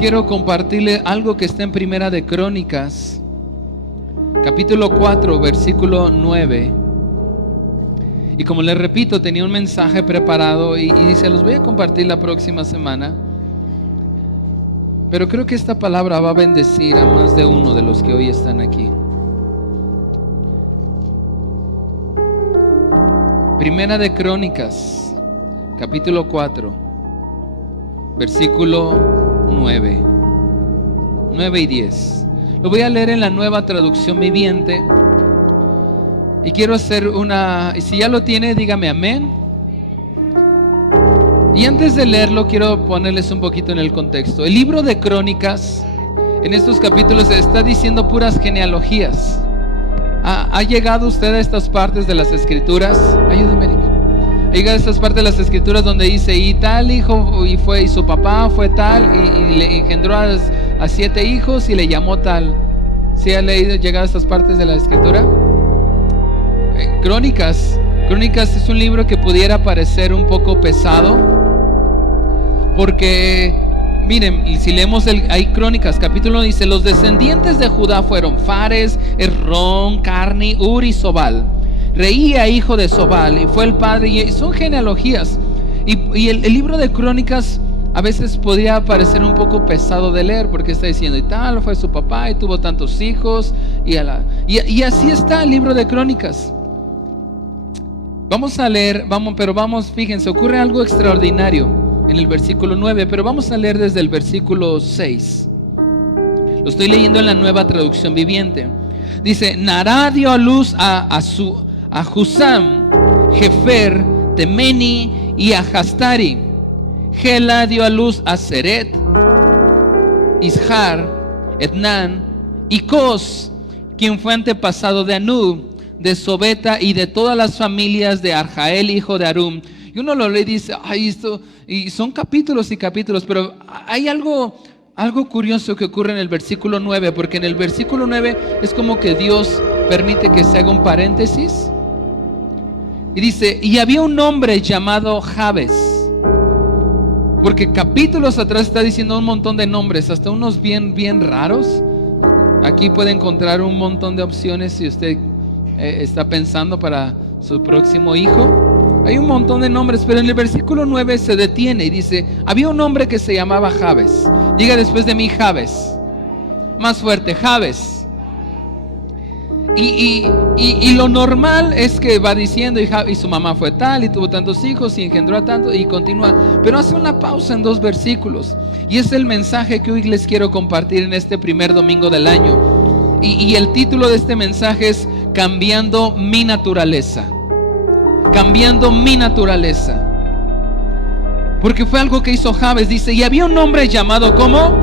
quiero compartirle algo que está en Primera de Crónicas, capítulo 4, versículo 9. Y como les repito, tenía un mensaje preparado y dice, los voy a compartir la próxima semana. Pero creo que esta palabra va a bendecir a más de uno de los que hoy están aquí. Primera de Crónicas, capítulo 4, versículo 9 y 10. Lo voy a leer en la Nueva Traducción Viviente. Y quiero hacer si ya lo tiene, dígame amén. Y antes de leerlo, quiero ponerles un poquito en el contexto. El libro de Crónicas, en estos capítulos, está diciendo puras genealogías. ¿Ha llegado usted a estas partes de las Escrituras? Ayúdame, Eric. Ha llegado a estas partes de las Escrituras donde dice, y tal hijo, y su papá fue tal, y le engendró a 7 hijos y le llamó tal. ¿Sí ha llegado a estas partes de la Escritura? Crónicas es un libro que pudiera parecer un poco pesado, porque miren, si leemos hay Crónicas, capítulo 1 dice, los descendientes de Judá fueron Fares, Esrón, Carni, Ur y Sobal. Reía, hijo de Sobal, y fue el padre, y son genealogías. Y el libro de Crónicas a veces podría parecer un poco pesado de leer, porque está diciendo, y tal fue su papá, y tuvo tantos hijos, y así está el libro de Crónicas. Vamos a leer, fíjense, ocurre algo extraordinario en el versículo 9, pero vamos a leer desde el versículo 6. Lo estoy leyendo en la Nueva Traducción Viviente. Dice, Nará dio a luz a Husam, Jefer, Temeni y a Hastari. Gela dio a luz a Seret, Ishar, Etnan y Cos, quien fue antepasado de Anub, de Sobeta y de todas las familias de Arjael, hijo de Arum. Y uno lo lee y dice, esto, y son capítulos y capítulos, pero hay algo curioso que ocurre en el versículo 9, porque en el versículo 9 es como que Dios permite que se haga un paréntesis. Y dice, y había un hombre llamado Jabes, porque capítulos atrás está diciendo un montón de nombres, hasta unos bien raros. Aquí puede encontrar un montón de opciones si usted está pensando para su próximo hijo. Hay un montón de nombres, pero en el versículo 9 se detiene y dice, había un hombre que se llamaba Jabes. Diga después de mí, Jabes. Más fuerte, Jabes. Y lo normal es que va diciendo, y su mamá fue tal, y tuvo tantos hijos, y engendró a tantos, y continúa. Pero hace una pausa en 2 versículos. Y es el mensaje que hoy les quiero compartir en este primer domingo del año. Y el título de este mensaje es Cambiando mi naturaleza. Cambiando mi naturaleza. Porque fue algo que hizo Jabes. Dice, y había un hombre llamado, ¿cómo?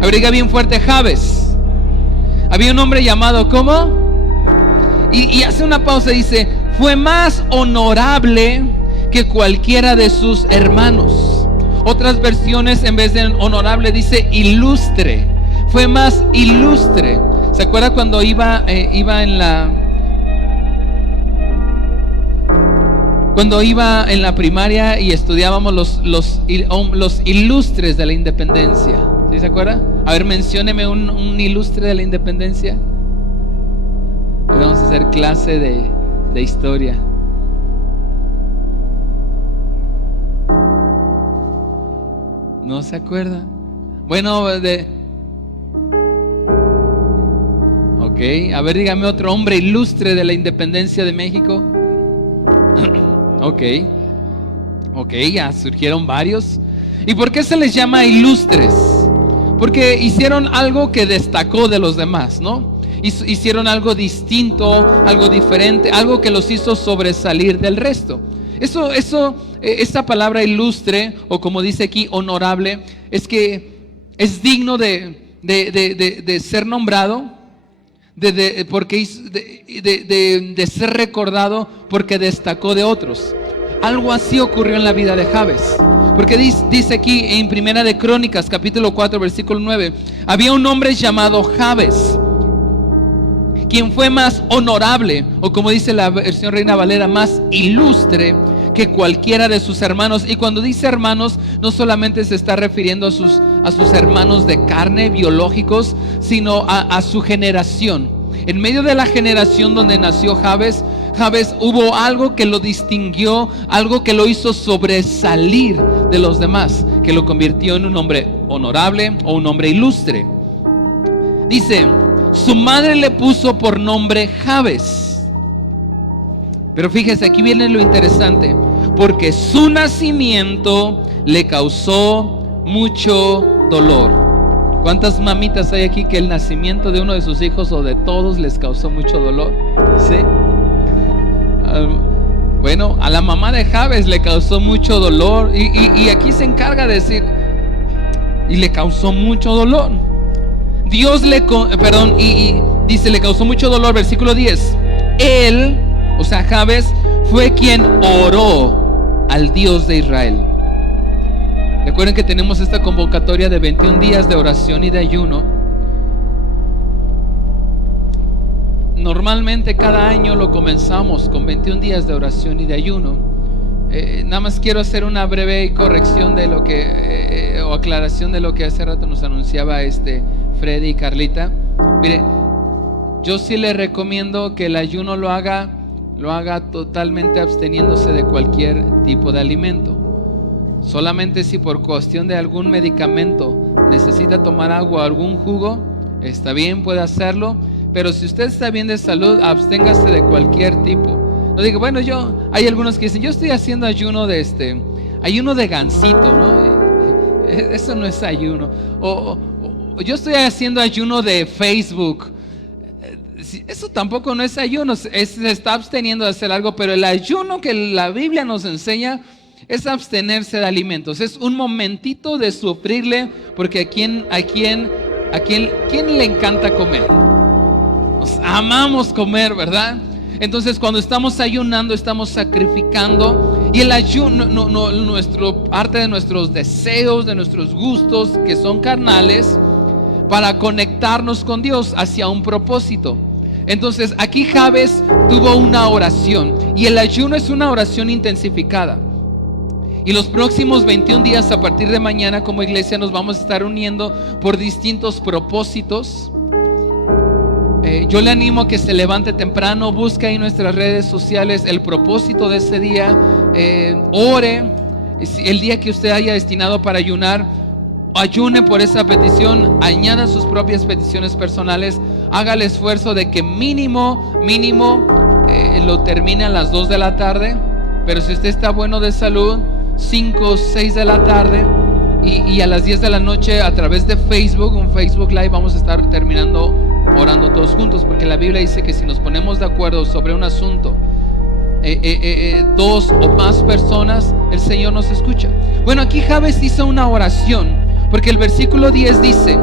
A ver, diga bien fuerte, Jabes. Había un hombre llamado, ¿cómo? Y hace una pausa y dice, fue más honorable que cualquiera de sus hermanos. Otras versiones en vez de honorable dice ilustre. Fue más ilustre. ¿Se acuerda cuando iba en la primaria y estudiábamos los ilustres de la independencia? ¿Sí se acuerda? A ver, mencióneme un ilustre de la independencia. Hoy vamos a hacer clase de historia. ¿No se acuerda? Bueno, ok, a ver, dígame otro hombre ilustre de la independencia de México. Ok, ya surgieron varios. ¿Y por qué se les llama ilustres? Porque hicieron algo que destacó de los demás, ¿no? Hicieron algo distinto, algo diferente, algo que los hizo sobresalir del resto. Esta palabra ilustre, o como dice aquí, honorable, es que es digno de ser nombrado, de ser recordado porque destacó de otros. Algo así ocurrió en la vida de Jabes, porque dice aquí en Primera de Crónicas capítulo 4 versículo 9, había un hombre llamado Jabes, quien fue más honorable, o como dice la versión Reina Valera, más ilustre que cualquiera de sus hermanos. Y cuando dice hermanos, no solamente se está refiriendo a sus hermanos de carne, biológicos, sino a su generación. En medio de la generación donde nació Jabes, hubo algo que lo distinguió, algo que lo hizo sobresalir de los demás, que lo convirtió en un hombre honorable o un hombre ilustre. Dice, su madre le puso por nombre Jabes. Pero fíjese, aquí viene lo interesante, porque su nacimiento le causó mucho dolor. ¿Cuántas mamitas hay aquí que el nacimiento de uno de sus hijos o de todos les causó mucho dolor? ¿Sí? Bueno, a la mamá de Jabes le causó mucho dolor y aquí se encarga de decir, y le causó mucho dolor. Dios dice, le causó mucho dolor, versículo 10. Él, o sea, Jabes, fue quien oró al Dios de Israel. Recuerden que tenemos esta convocatoria de 21 días de oración y de ayuno. Normalmente cada año lo comenzamos con 21 días de oración y de ayuno. Nada más quiero hacer una breve corrección de lo que o aclaración de lo que hace rato nos anunciaba Freddy y Carlita. Mire, yo sí le recomiendo que el ayuno lo haga totalmente absteniéndose de cualquier tipo de alimento. Solamente si por cuestión de algún medicamento necesita tomar agua o algún jugo, está bien, puede hacerlo. Pero si usted está bien de salud, absténgase de cualquier tipo. No diga, bueno, hay algunos que dicen, yo estoy haciendo ayuno de gansito, ¿no? Eso no es ayuno. O yo estoy haciendo ayuno de Facebook. Eso tampoco no es ayuno, se está absteniendo de hacer algo. Pero el ayuno que la Biblia nos enseña es abstenerse de alimentos. Es un momentito de sufrirle, porque ¿a quién le encanta comer? Nos amamos comer, ¿verdad? Entonces cuando estamos ayunando, estamos sacrificando. Y el ayuno, parte de nuestros deseos, de nuestros gustos que son carnales, para conectarnos con Dios hacia un propósito. Entonces aquí Jabes tuvo una oración, y el ayuno es una oración intensificada. Y los próximos 21 días a partir de mañana como iglesia nos vamos a estar uniendo por distintos propósitos. Yo le animo a que se levante temprano, busque ahí en nuestras redes sociales el propósito de ese día, ore. El día que usted haya destinado para ayunar, ayune por esa petición, añada sus propias peticiones personales, haga el esfuerzo de que mínimo lo termine a las 2 de la tarde. Pero si usted está bueno de salud, 5 o 6 de la tarde, y a las 10 de la noche a través de Facebook, un Facebook Live, vamos a estar terminando orando todos juntos, porque la Biblia dice que si nos ponemos de acuerdo sobre un asunto, 2 o más personas, el Señor nos escucha. Bueno, aquí Jabes hizo una oración, porque el versículo 10 dice,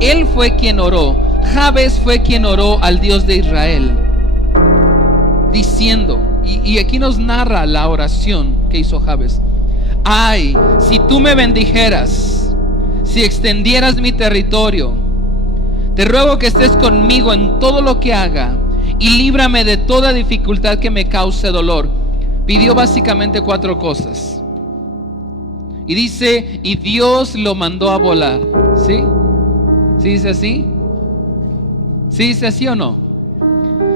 él fue quien oró, Jabes fue quien oró al Dios de Israel, diciendo, y aquí nos narra la oración que hizo Jabes: ay, si tú me bendijeras, si extendieras mi territorio, te ruego que estés conmigo en todo lo que haga y líbrame de toda dificultad que me cause dolor. Pidió básicamente 4 cosas. Y dice, y Dios lo mandó a volar. ¿Sí? ¿Sí dice así? ¿Sí dice así o no?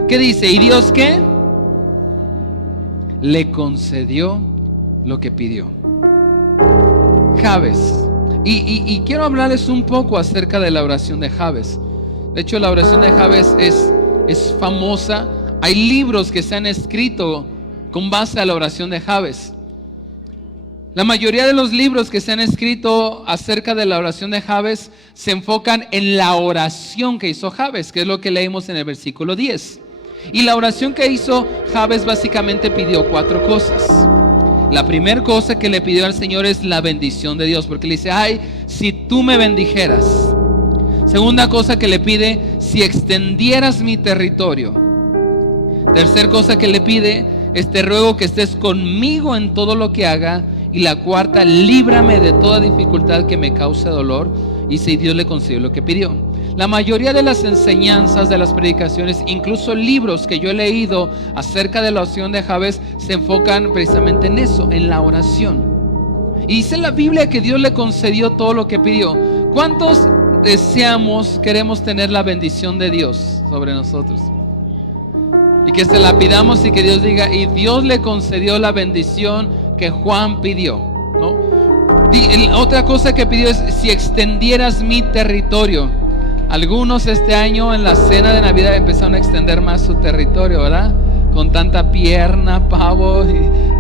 ¿Qué dice? ¿Y Dios qué? Le concedió lo que pidió. Jabes. Y quiero hablarles un poco acerca de la oración de Jabes. De hecho, la oración de Jabes es famosa. Hay libros que se han escrito con base a la oración de Jabes. La mayoría de los libros que se han escrito acerca de la oración de Jabes se enfocan en la oración que hizo Jabes, que es lo que leímos en el versículo 10. Y la oración que hizo Jabes básicamente pidió 4 cosas. La primera cosa que le pidió al Señor es la bendición de Dios, porque le dice, ay, si tú me bendijeras. Segunda cosa que le pide, si extendieras mi territorio. Tercera cosa que le pide es, te ruego que estés conmigo en todo lo que haga. Y la cuarta, líbrame de toda dificultad que me cause dolor. y si Dios le concedió lo que pidió. La mayoría de las enseñanzas, de las predicaciones, incluso libros que yo he leído acerca de la oración de Jabes, se enfocan precisamente en eso, en la oración. Y dice la Biblia que Dios le concedió todo lo que pidió. ¿Cuántos queremos tener la bendición de Dios sobre nosotros? Y que se la pidamos y que Dios diga, y Dios le concedió la bendición que Juan pidió, ¿no? Y otra cosa que pidió es, si extendieras mi territorio. Algunos este año en la cena de Navidad empezaron a extender más su territorio, ¿verdad? Con tanta pierna, pavo,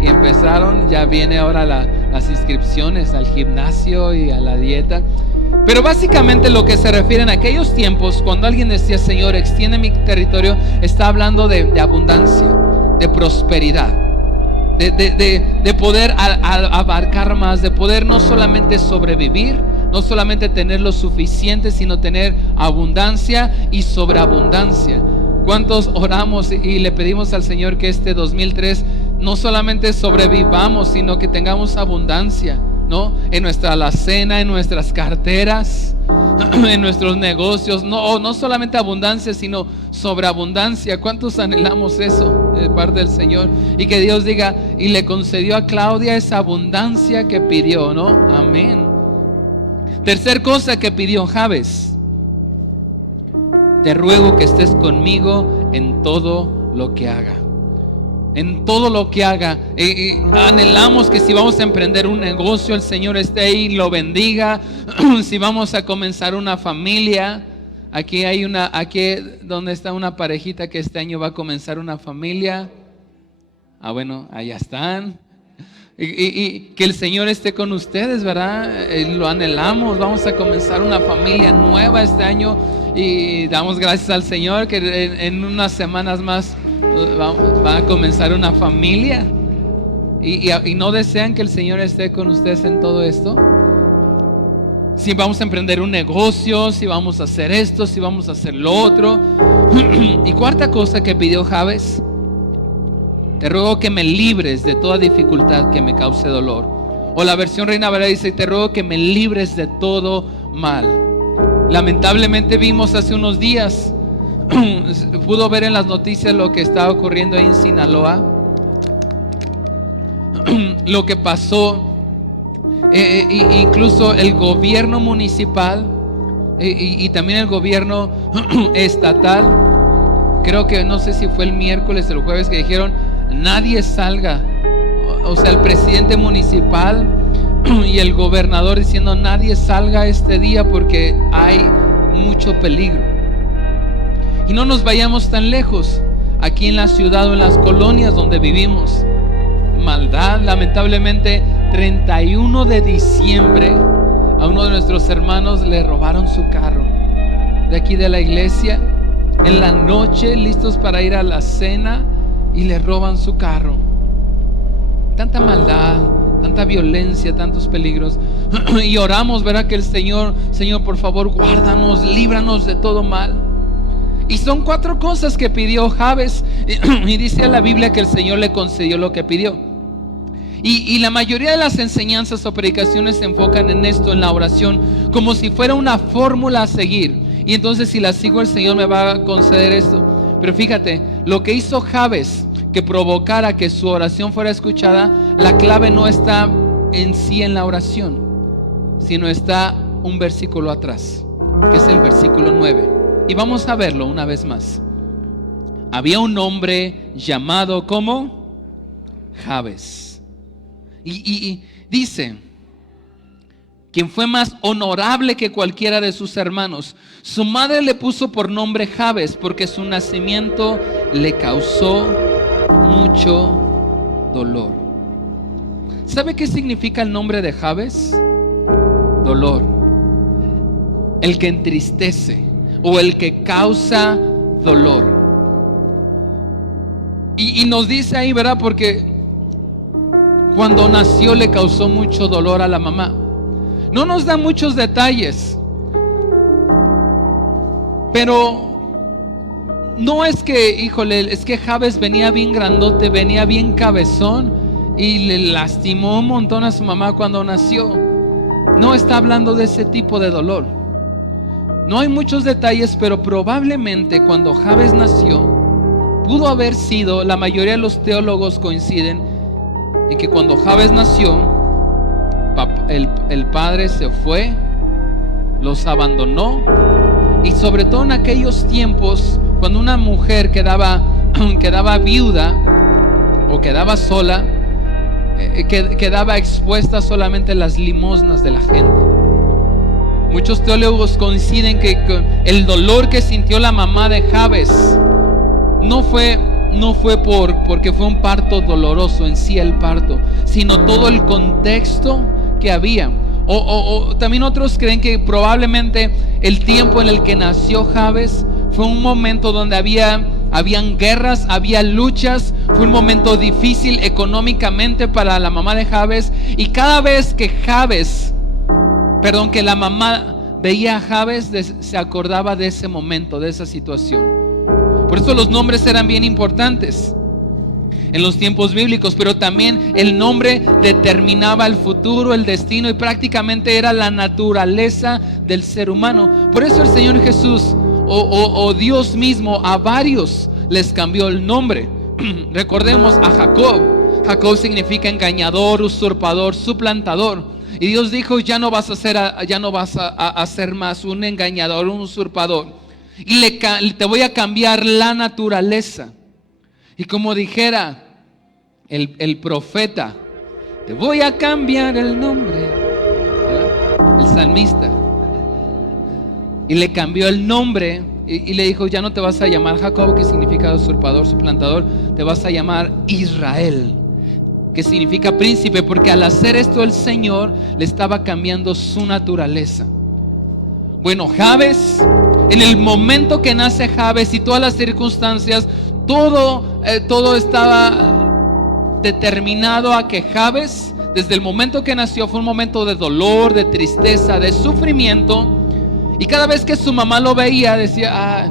y empezaron, ya viene ahora las inscripciones al gimnasio y a la dieta. Pero básicamente lo que se refiere en aquellos tiempos, cuando alguien decía, Señor, extiende mi territorio, está hablando de abundancia, de prosperidad, de poder abarcar más, de poder no solamente sobrevivir, no solamente tener lo suficiente, sino tener abundancia y sobreabundancia. ¿Cuántos oramos y le pedimos al Señor que este 2003 no solamente sobrevivamos, sino que tengamos abundancia, ¿no? En nuestra alacena, en nuestras carteras, en nuestros negocios, no solamente abundancia, sino sobreabundancia. ¿Cuántos anhelamos eso de parte del Señor? Y que Dios diga, y le concedió a Claudia esa abundancia que pidió, ¿no? Amén. Tercer cosa que pidió Jabes: te ruego que estés conmigo en todo lo que haga. En todo lo que haga. Anhelamos que si vamos a emprender un negocio, el Señor esté ahí y lo bendiga. Si vamos a comenzar una familia, aquí donde está una parejita que este año va a comenzar una familia. Bueno, allá están. Y que el Señor esté con ustedes, ¿verdad? Lo anhelamos. Vamos a comenzar una familia nueva este año y damos gracias al Señor que en unas semanas más va a comenzar una familia. Y no desean que el Señor esté con ustedes en todo esto. Si vamos a emprender un negocio, si vamos a hacer esto, si vamos a hacer lo otro. Y cuarta cosa que pidió Jabes: te ruego que me libres de toda dificultad que me cause dolor. O la versión Reina Valera dice, te ruego que me libres de todo mal. Lamentablemente vimos hace unos días, pudo ver en las noticias lo que estaba ocurriendo ahí en Sinaloa, lo que pasó. Incluso el gobierno municipal y también el gobierno estatal, creo que no sé si fue el miércoles o el jueves, que dijeron nadie salga. O sea, el presidente municipal y el gobernador diciendo nadie salga este día porque hay mucho peligro. Y no nos vayamos tan lejos, aquí en la ciudad o en las colonias donde vivimos, maldad. Lamentablemente 31 de diciembre a uno de nuestros hermanos le robaron su carro de aquí de la iglesia en la noche, listos para ir a la cena, y le roban su carro. Tanta maldad, tanta violencia, tantos peligros. Y oramos, ¿verdad? Que el Señor, por favor, guárdanos, líbranos de todo mal. Y son 4 cosas que pidió Jabes, y dice la Biblia que el Señor le concedió lo que pidió. Y la mayoría de las enseñanzas o predicaciones se enfocan en esto, en la oración, como si fuera una fórmula a seguir. Y entonces, si la sigo, el Señor me va a conceder esto. Pero fíjate, lo que hizo Jabes que provocara que su oración fuera escuchada, la clave no está en sí en la oración, sino está un versículo atrás, que es el versículo 9. Y vamos a verlo una vez más. Había un hombre llamado como Jabes. Y dice, quien fue más honorable que cualquiera de sus hermanos. Su madre le puso por nombre Jabes, porque su nacimiento le causó mucho dolor. ¿Sabe qué significa el nombre de Jabes? Dolor. El que entristece o el que causa dolor. Y nos dice ahí, ¿verdad? Porque cuando nació le causó mucho dolor a la mamá. No nos da muchos detalles, pero no es que, híjole, es que Jabes venía bien grandote, venía bien cabezón y le lastimó un montón a su mamá cuando nació. No está hablando de ese tipo de dolor. No hay muchos detalles, pero probablemente cuando Jabes nació, pudo haber sido, la mayoría de los teólogos coinciden en que cuando Jabes nació, el padre se fue, los abandonó, y sobre todo en aquellos tiempos, cuando una mujer quedaba viuda o quedaba sola, quedaba expuesta solamente a las limosnas de la gente. Muchos teólogos coinciden que el dolor que sintió la mamá de Jabes no fue porque fue un parto doloroso en sí el parto, sino todo el contexto que había. O también otros creen que probablemente el tiempo en el que nació Jabes fue un momento donde habían guerras, había luchas, fue un momento difícil económicamente para la mamá de Jabes, y cada vez que la mamá veía a Jabes, se acordaba de ese momento, de esa situación. Por eso los nombres eran bien importantes en los tiempos bíblicos, pero también el nombre determinaba el futuro, el destino, y prácticamente era la naturaleza del ser humano. Por eso el Señor Jesús o Dios mismo a varios les cambió el nombre. Recordemos a Jacob. Jacob significa engañador, usurpador, suplantador. Y Dios dijo: ya no vas a ser más un engañador, un usurpador, y te voy a cambiar la naturaleza. Y como dijera el profeta, te voy a cambiar el nombre, ¿verdad? El salmista. Y le cambió el nombre y le dijo: ya no te vas a llamar Jacob, que significa usurpador, suplantador, te vas a llamar Israel, que significa príncipe, porque al hacer esto el Señor le estaba cambiando su naturaleza. Bueno, Jabes, en el momento que nace Jabes y todas las circunstancias, todo estaba determinado a que Jabes, desde el momento que nació, fue un momento de dolor, de tristeza, de sufrimiento. Y cada vez que su mamá lo veía, decía: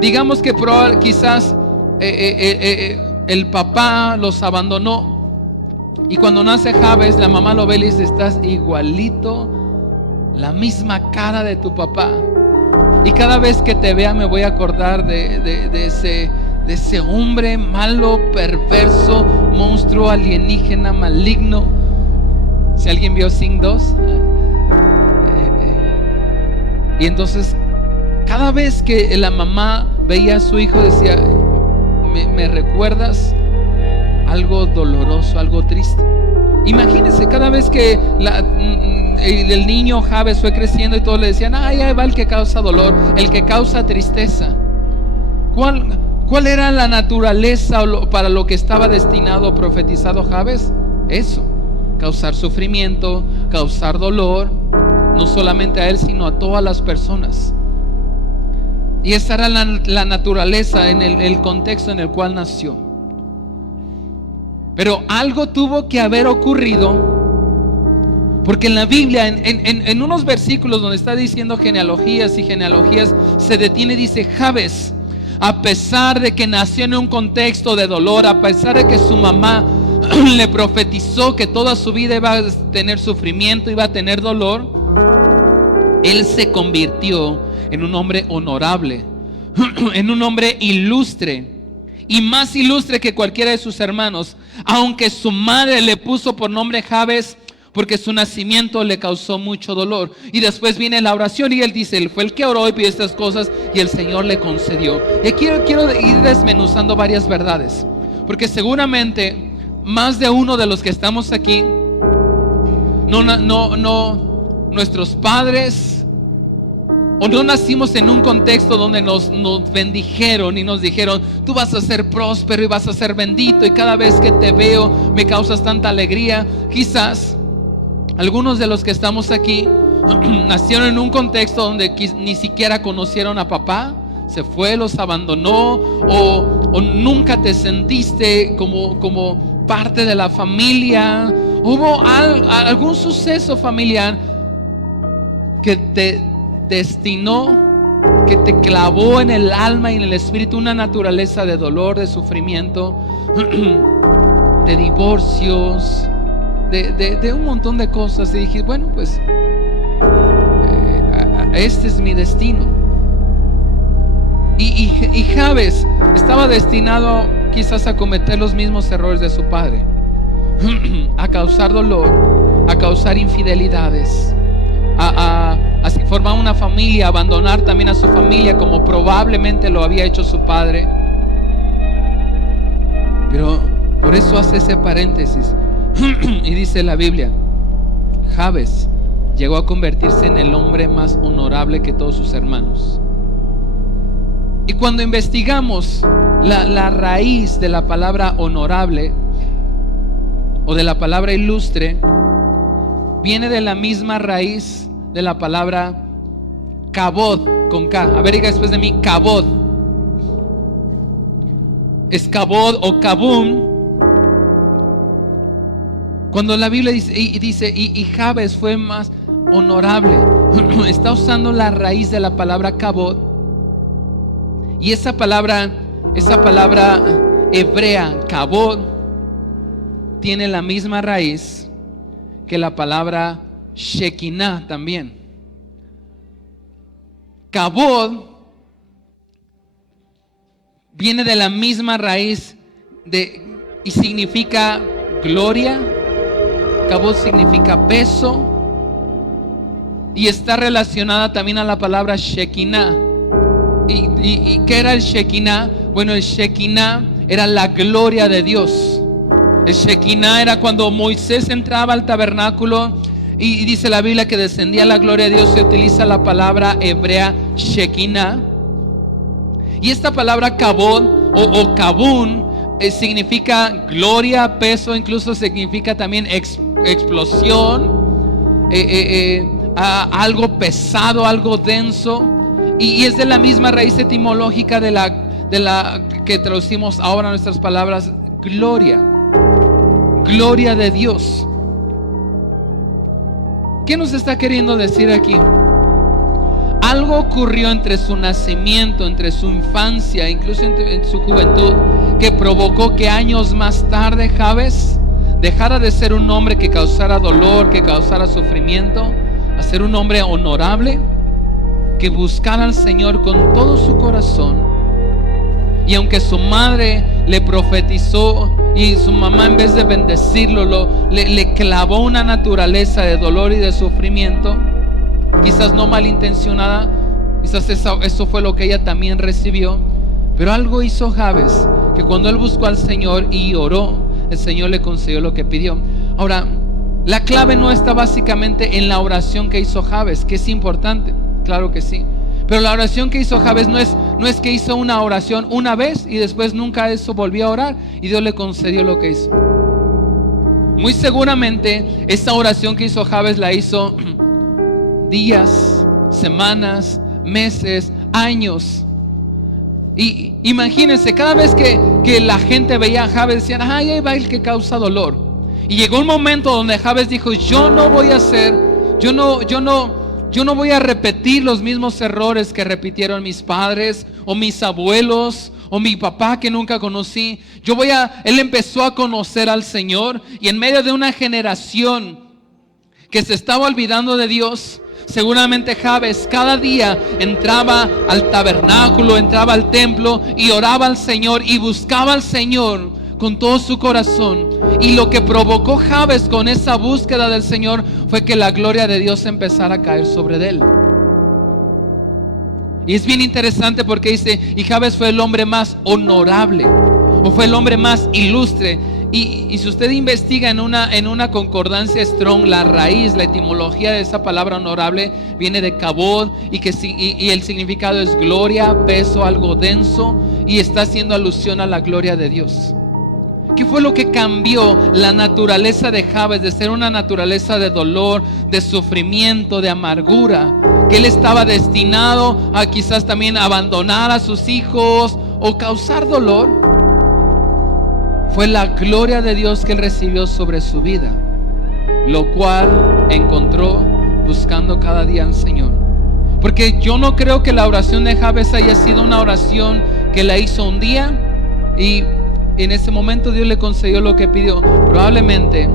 digamos que quizás el papá los abandonó. Y cuando nace Jabes, la mamá lo ve y le dice: estás igualito, la misma cara de tu papá. Y cada vez que te vea me voy a acordar de ese hombre malo, perverso, monstruo, alienígena, maligno. Si alguien vio Sing 2. Y entonces cada vez que la mamá veía a su hijo, decía: me recuerdas algo doloroso, algo triste. Imagínense, cada vez que el niño Jabes fue creciendo y todos le decían: ahí va el que causa dolor, el que causa tristeza. ¿Cuál era la naturaleza para lo que estaba destinado, profetizado Jabes? Eso, causar sufrimiento, causar dolor, no solamente a él, sino a todas las personas. Y esa era la naturaleza en el contexto en el cual nació. Pero algo tuvo que haber ocurrido, porque en la Biblia, en unos versículos donde está diciendo genealogías y genealogías, se detiene y dice: Jabes, a pesar de que nació en un contexto de dolor, a pesar de que su mamá le profetizó que toda su vida iba a tener sufrimiento, iba a tener dolor, él se convirtió en un hombre honorable, en un hombre ilustre, y más ilustre que cualquiera de sus hermanos, aunque su madre le puso por nombre Jabes, porque su nacimiento le causó mucho dolor. Y después viene la oración y él dice: él fue el que oró y pidió estas cosas y el Señor le concedió. Y quiero ir desmenuzando varias verdades, porque seguramente más de uno de los que estamos aquí, nuestros padres, o no nacimos en un contexto donde nos bendijeron y nos dijeron: tú vas a ser próspero y vas a ser bendito, y cada vez que te veo me causas tanta alegría. Quizás algunos de los que estamos aquí nacieron en un contexto donde ni siquiera conocieron a papá, se fue, los abandonó, o nunca te sentiste como parte de la familia. Hubo algún suceso familiar que te destinó, que te clavó en el alma y en el espíritu una naturaleza de dolor, de sufrimiento, de divorcios, de un montón de cosas. Y dije: bueno, pues este es mi destino. Y Jabes estaba destinado quizás a cometer los mismos errores de su padre, a causar dolor, a causar infidelidades, a formar una familia, a abandonar también a su familia como probablemente lo había hecho su padre. Pero por eso hace ese paréntesis y dice la Biblia: Jabes llegó a convertirse en el hombre más honorable que todos sus hermanos. Y cuando investigamos la raíz de la palabra honorable o de la palabra ilustre, viene de la misma raíz de la palabra kabod, con K. A ver, diga después de mí, kabod. Es kabod o kabum. Cuando la Biblia dice y Jabes fue más honorable, está usando la raíz de la palabra kabod. Y esa palabra hebrea, kabod, tiene la misma raíz que la palabra Shekinah también. Kabod viene de la misma raíz y significa gloria. Kabod significa peso y está relacionada también a la palabra Shekinah. ¿Y qué era el Shekinah? Bueno, el Shekinah era la gloria de Dios. El Shekinah era cuando Moisés entraba al tabernáculo y dice la Biblia que descendía la gloria de Dios. Se utiliza la palabra hebrea Shekinah. Y esta palabra kabod o kabun significa gloria, peso, incluso significa también explosión, algo pesado, algo denso. Y es de la misma raíz etimológica de la que traducimos ahora nuestras palabras, gloria. Gloria de Dios. ¿Qué nos está queriendo decir aquí? Algo ocurrió entre su nacimiento, entre su infancia, incluso en su juventud, que provocó que años más tarde Jabes dejara de ser un hombre que causara dolor, que causara sufrimiento, a ser un hombre honorable, que buscara al Señor con todo su corazón. Y aunque su madre le profetizó y su mamá, en vez de bendecirlo, le clavó una naturaleza de dolor y de sufrimiento, quizás no malintencionada, quizás eso fue lo que ella también recibió. Pero algo hizo Jabes, que cuando él buscó al Señor y oró, el Señor le concedió lo que pidió. Ahora, la clave no está básicamente en la oración que hizo Jabes, que es importante. Claro que sí, pero la oración que hizo Jabes no es que hizo una oración una vez y después nunca eso volvió a orar y Dios le concedió lo que hizo. Muy seguramente esa oración que hizo Jabes la hizo días, semanas, meses, años. Y imagínense, cada vez que la gente veía a Jabes, decían: ay, ahí va el que causa dolor. Y llegó un momento donde Jabes dijo: yo no voy a repetir los mismos errores que repitieron mis padres o mis abuelos o mi papá que nunca conocí. Él empezó a conocer al Señor, y en medio de una generación que se estaba olvidando de Dios, seguramente Jabes cada día entraba al tabernáculo, entraba al templo y oraba al Señor y buscaba al Señor con todo su corazón. Y lo que provocó Jabes con esa búsqueda del Señor fue que la gloria de Dios empezara a caer sobre él. Y es bien interesante porque dice: y Jabes fue el hombre más honorable, o fue el hombre más ilustre. Y si usted investiga en una concordancia Strong, la raíz, la etimología de esa palabra honorable viene de kabod, y el significado es gloria, peso, algo denso, y está haciendo alusión a la gloria de Dios. ¿Qué fue lo que cambió la naturaleza de Jabes de ser una naturaleza de dolor, de sufrimiento, de amargura? Que él estaba destinado a quizás también abandonar a sus hijos o causar dolor. Fue la gloria de Dios que él recibió sobre su vida, lo cual encontró buscando cada día al Señor. Porque yo no creo que la oración de Jabes haya sido una oración que la hizo un día y en ese momento Dios le concedió lo que pidió. Probablemente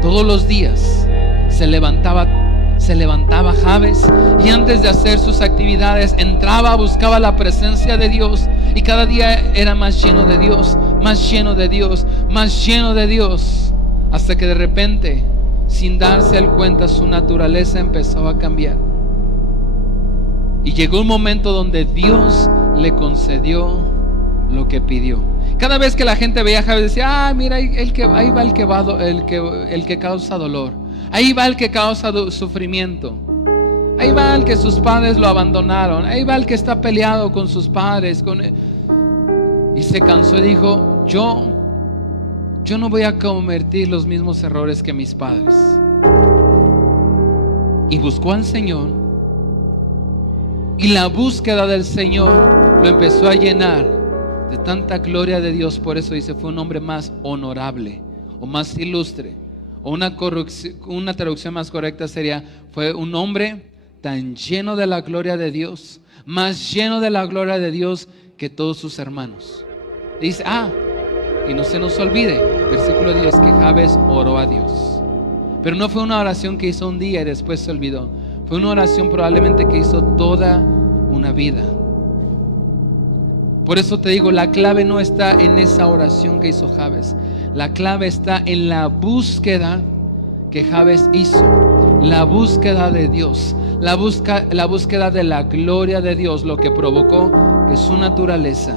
todos los días se levantaba se levantaba Jabes y antes de hacer sus actividades entraba, buscaba la presencia de Dios, y cada día era más lleno de Dios, más lleno de Dios, más lleno de Dios, hasta que de repente, sin darse él cuenta, su naturaleza empezó a cambiar. Y llegó un momento donde Dios le concedió lo que pidió. Cada vez que la gente veía a Jabes, decía: mira, ahí va el que causa dolor, ahí va el que causa sufrimiento, ahí va el que sus padres lo abandonaron, ahí va el que está peleado con sus padres, y se cansó y dijo: yo no voy a cometer los mismos errores que mis padres. Y buscó al Señor, y la búsqueda del Señor lo empezó a llenar de tanta gloria de Dios. Por eso dice: fue un hombre más honorable o más ilustre, o una traducción más correcta sería: fue un hombre tan lleno de la gloria de Dios, más lleno de la gloria de Dios que todos sus hermanos. Dice: y no se nos olvide, versículo 10, que Jabes oró a Dios. Pero no fue una oración que hizo un día y después se olvidó. Fue una oración probablemente que hizo toda una vida. Por eso te digo, la clave no está en esa oración que hizo Jabes. La clave está en la búsqueda que Jabes hizo. La búsqueda de Dios, la búsqueda de la gloria de Dios, lo que provocó que su naturaleza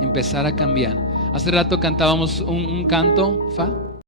empezara a cambiar. Hace rato cantábamos un canto, Fa.